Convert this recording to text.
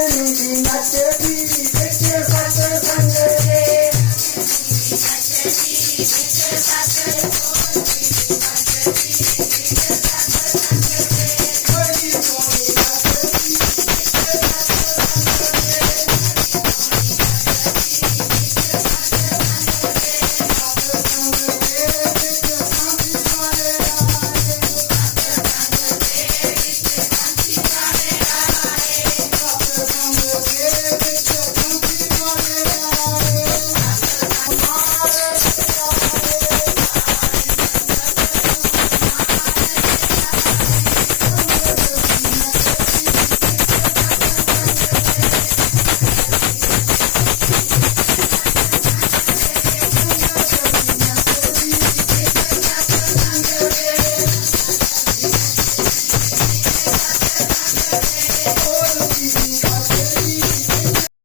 be Thank you.